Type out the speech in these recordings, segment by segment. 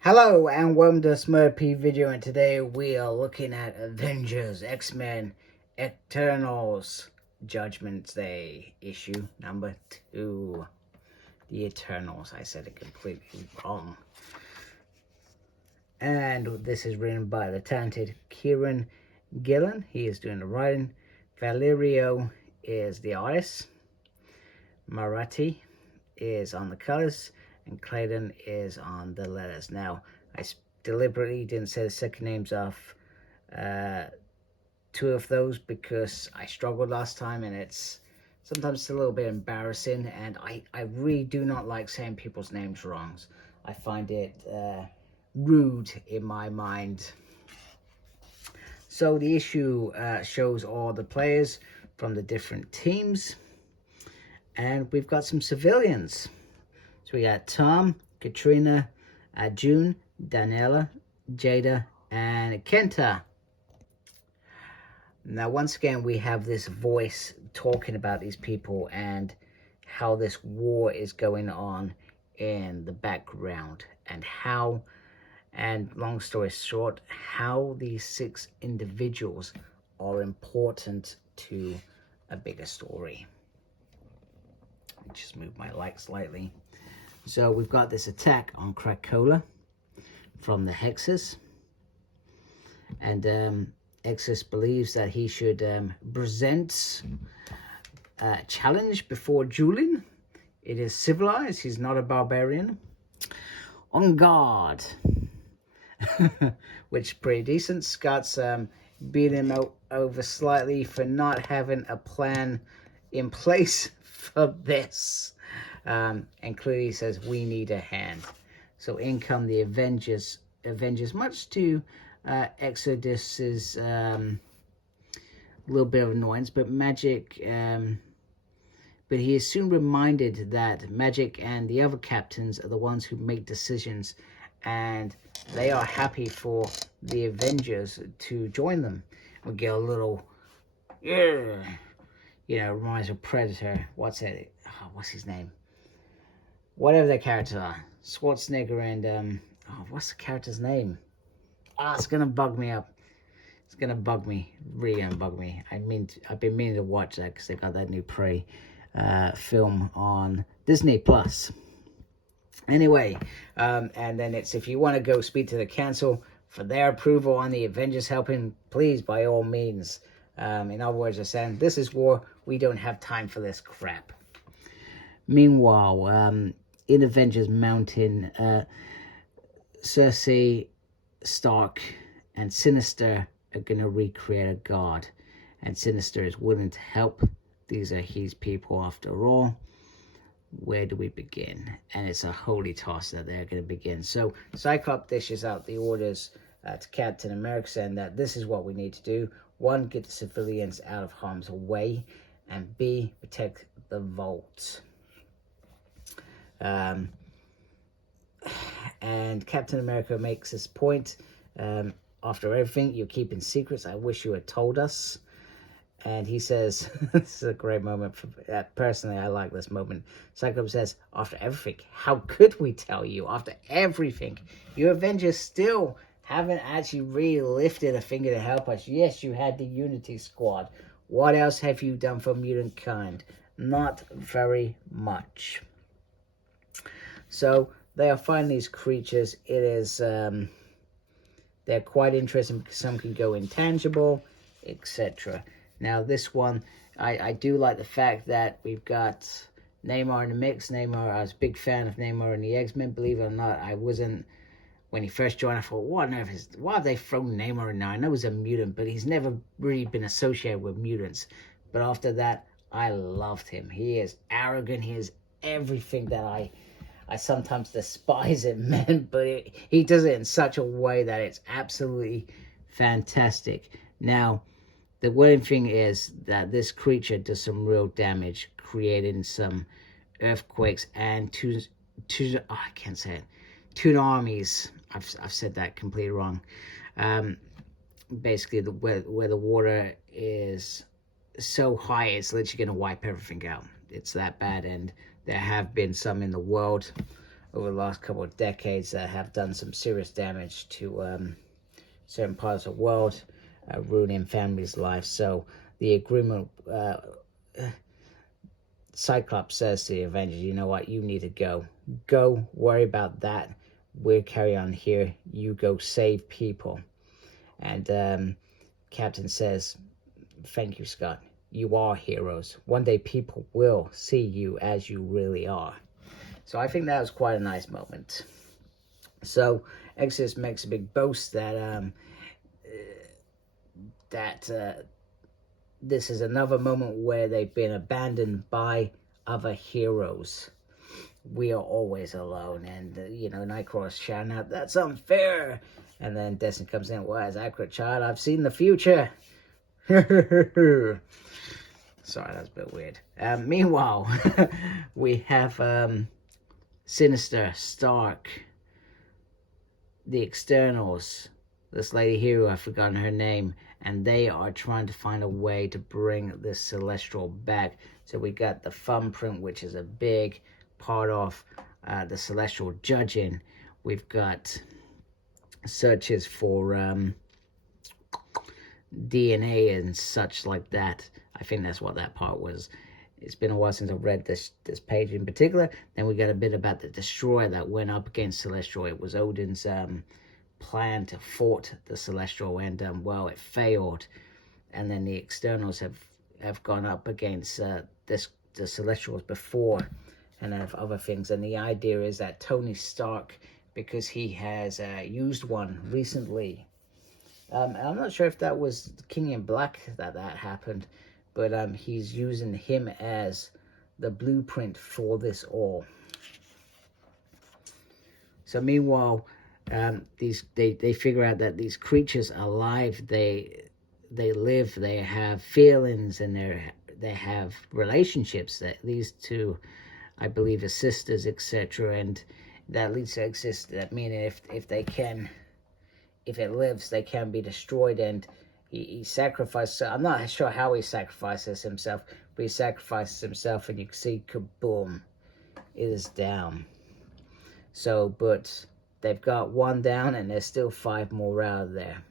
Hello and welcome to Smurpy video, and today we are looking at Avengers X-Men Eternals Judgment Day issue number 2. The Eternals, I said it completely wrong. And this is written by the talented Kieran Gillen. He is doing the writing. Valerio is the artist. Marathi is on the colors. And Clayton is on the letters. Now, I deliberately didn't say the second names of two of those because I struggled last time, and it's sometimes a little bit embarrassing, and I really do not like saying people's names wrong. I find it rude in my mind. So the issue shows all the players from the different teams, and we've got some civilians. So we got Tom, Katrina, June, Daniela, Jada, and Kenta. Now, once again, we have this voice talking about these people and how this war is going on in the background, and how, and long story short, how these 6 individuals are important to a bigger story. Just move my light slightly. So we've got this attack on Krakoa from the Hexes, and A.X.E believes that he should present a challenge before Julian. It is civilized, he's not a barbarian. On guard, which is pretty decent. Scott's beating him over slightly for not having a plan in place for this. And clearly says, we need a hand. So in come the Avengers, much to Exodus's little bit of annoyance, but Magic, but he is soon reminded that Magic and the other captains are the ones who make decisions, and they are happy for the Avengers to join them. We get a little, reminds of Predator. What's it? Oh, what's his name? Whatever their characters are, Schwarzenegger and what's the character's name? It's gonna bug me up. It's gonna bug me, really gonna bug me. I've been meaning to watch that because they got that new Prey film on Disney Plus. Anyway, and then it's, if you want to go speak to the council for their approval on the Avengers helping, please, by all means. In other words, they're saying, this is war. We don't have time for this crap. Meanwhile, in Avengers Mountain, Cersei, Stark, and Sinister are going to recreate a guard. And Sinister is willing to help. These are his people after all. Where do we begin? And it's a holy toss that they're going to begin. So Cyclops dishes out the orders to Captain America, saying that this is what we need to do. 1, get the civilians out of harm's way. And B, protect the vault. And Captain America makes this point, after everything you're keeping secrets, I wish you had told us. And he says, this is a great moment for, personally I like this moment. Cyclops says, after everything, how could we tell you? After everything, you Avengers still haven't actually really lifted a finger to help us. Yes, you had the Unity Squad. What else have you done for mutant kind? Not very much. So they are finding these creatures. It is, they're quite interesting because some can go intangible, etc. Now this one, I do like the fact that we've got Namor in the mix. Namor, I was a big fan of Namor in the X-Men. Believe it or not, I wasn't, when he first joined, I thought, what on earth why have they thrown Namor in there? I know he's a mutant, but he's never really been associated with mutants. But after that, I loved him. He is arrogant. He is everything that I sometimes despise in men, but he does it in such a way that it's absolutely fantastic. Now, the one thing is that this creature does some real damage, creating some earthquakes and I can't say it, tsunamis. I've said that completely wrong. Basically, where the water is so high, it's literally going to wipe everything out. It's that bad, and there have been some in the world over the last couple of decades that have done some serious damage to certain parts of the world, ruining families' lives. So the agreement, Cyclops says to the Avengers, you know what, you need to go. Go, worry about that. We'll carry on here. You go save people. And Captain says, thank you, Scott. You are heroes. One day people will see you as you really are. So I think that was quite a nice moment. So Exodus makes a big boast that this is another moment where they've been abandoned by other heroes. We are always alone. And, Nightcrawler's shouting out, that's unfair. And then Destiny comes in, well, as accurate, child, I've seen the future. Sorry, that's a bit weird. Meanwhile, we have Sinister, Stark, the Externals, this lady here who I've forgotten her name, and they are trying to find a way to bring this Celestial back. So we got the thumbprint, which is a big part of the Celestial judging. We've got searches for DNA and such like that. I think that's what that part was. It's been a while since I've read this page in particular. Then we got a bit about the Destroyer that went up against Celestial. It was Odin's plan to thwart the Celestial, and well, it failed. And then the Externals have gone up against the Celestials before, and have other things. And the idea is that Tony Stark, because he has used one recently, and I'm not sure if that was King in Black that happened, but he's using him as the blueprint for this all. So meanwhile, they figure out that these creatures are alive. They live. They have feelings, and they have relationships. That these two, I believe, are sisters, etc. And that leads to exist. That meaning, if it lives, they can be destroyed. And he sacrifices. I'm not sure how he sacrifices himself, but he sacrifices himself, and you can see, kaboom, it is down. So, but they've got one down, and there's still 5 more out there.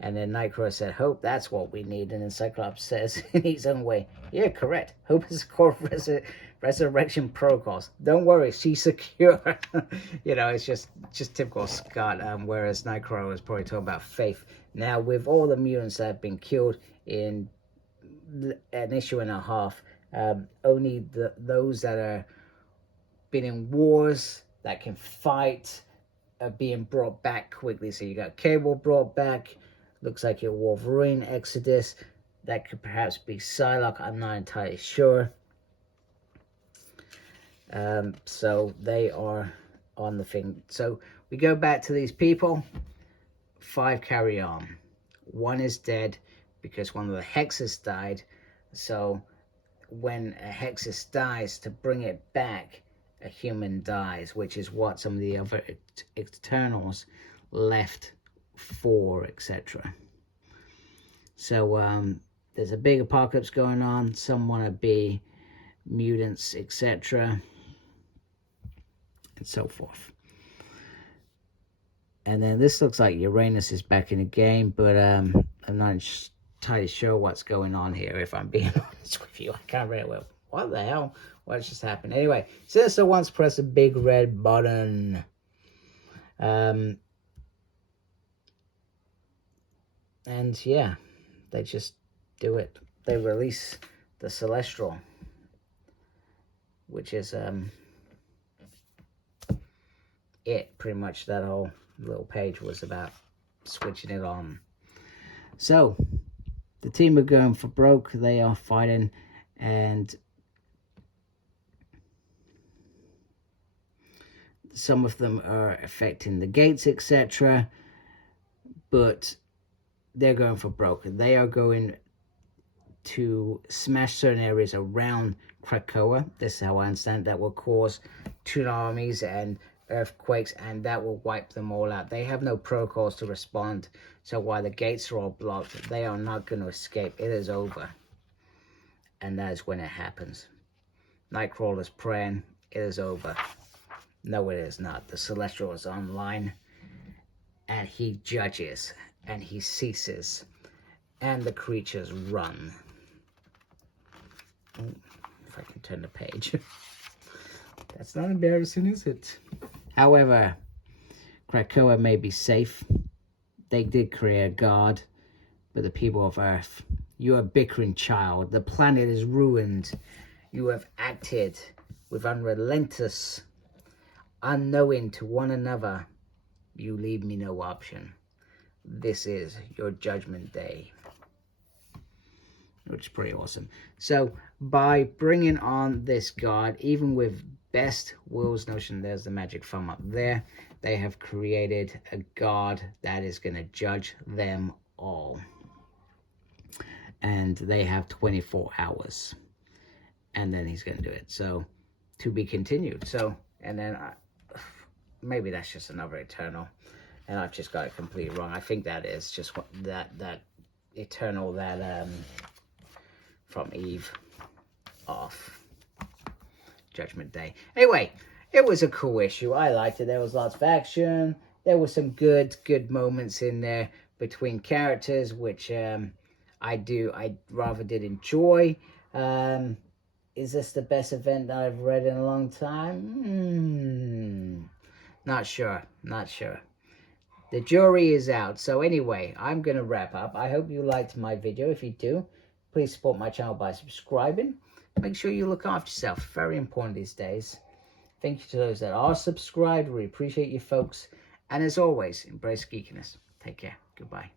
And then Nightcrawler said, hope, that's what we need. And then Cyclops says in his own way, yeah, correct. Hope is core resurrection protocols. Don't worry, she's secure. It's just typical Scott, whereas Nightcrawler was probably talking about faith. Now, with all the mutants that have been killed in an issue and a half, only those that are been in wars that can fight are being brought back quickly. So you got Cable brought back. Looks like your Wolverine, Exodus. That could perhaps be Psylocke. I'm not entirely sure. So they are on the thing. So we go back to these people. 5 carry on. 1 is dead because one of the hexes died. So when a hexes dies, to bring it back, a human dies, which is what some of the other Eternals left for, etc. So there's a big apocalypse going on. Some want to be mutants, etc. and so forth. And then this looks like Uranus is back in the game, but I'm not entirely sure what's going on here, if I'm being honest with you. I can't really, well, what the hell? What just happened? Anyway, Sinister wants to press a big red button. And yeah, they just do it. They release the Celestial, which is it. Pretty much that whole little page was about switching it on. So the team are going for broke. They are fighting, and some of them are affecting the gates, etc. But they're going for broke. They are going to smash certain areas around Krakoa. This is how I understand. That will cause tsunamis and earthquakes, and that will wipe them all out. They have no protocols to respond. So while the gates are all blocked, they are not going to escape. It is over. And that is when it happens. Nightcrawler's praying. It is over. No, it is not. The Celestial is online, and he judges, and he ceases, and the creatures run. Oh, if I can turn the page. That's not embarrassing, is it? However, Krakoa may be safe. They did create a god, but the people of Earth, you are a bickering child. The planet is ruined. You have acted with unrelentless, unknowing to one another. You leave me no option. This is your judgment day. Which is pretty awesome. So, by bringing on this god, even with best Will's notion, there's the magic thumb up there, they have created a god that is going to judge them all. And they have 24 hours. And then he's going to do it. So, to be continued. So, and then maybe that's just another Eternal. And I've just got it completely wrong. I think that is just what that Eternal that from Eve off Judgment Day. Anyway, it was a cool issue. I liked it. There was lots of action. There were some good moments in there between characters, which I rather did enjoy. Is this the best event that I've read in a long time? Not sure. The jury is out. So anyway, I'm going to wrap up. I hope you liked my video. If you do, please support my channel by subscribing. Make sure you look after yourself. Very important these days. Thank you to those that are subscribed. We appreciate you folks. And as always, embrace geekiness. Take care. Goodbye.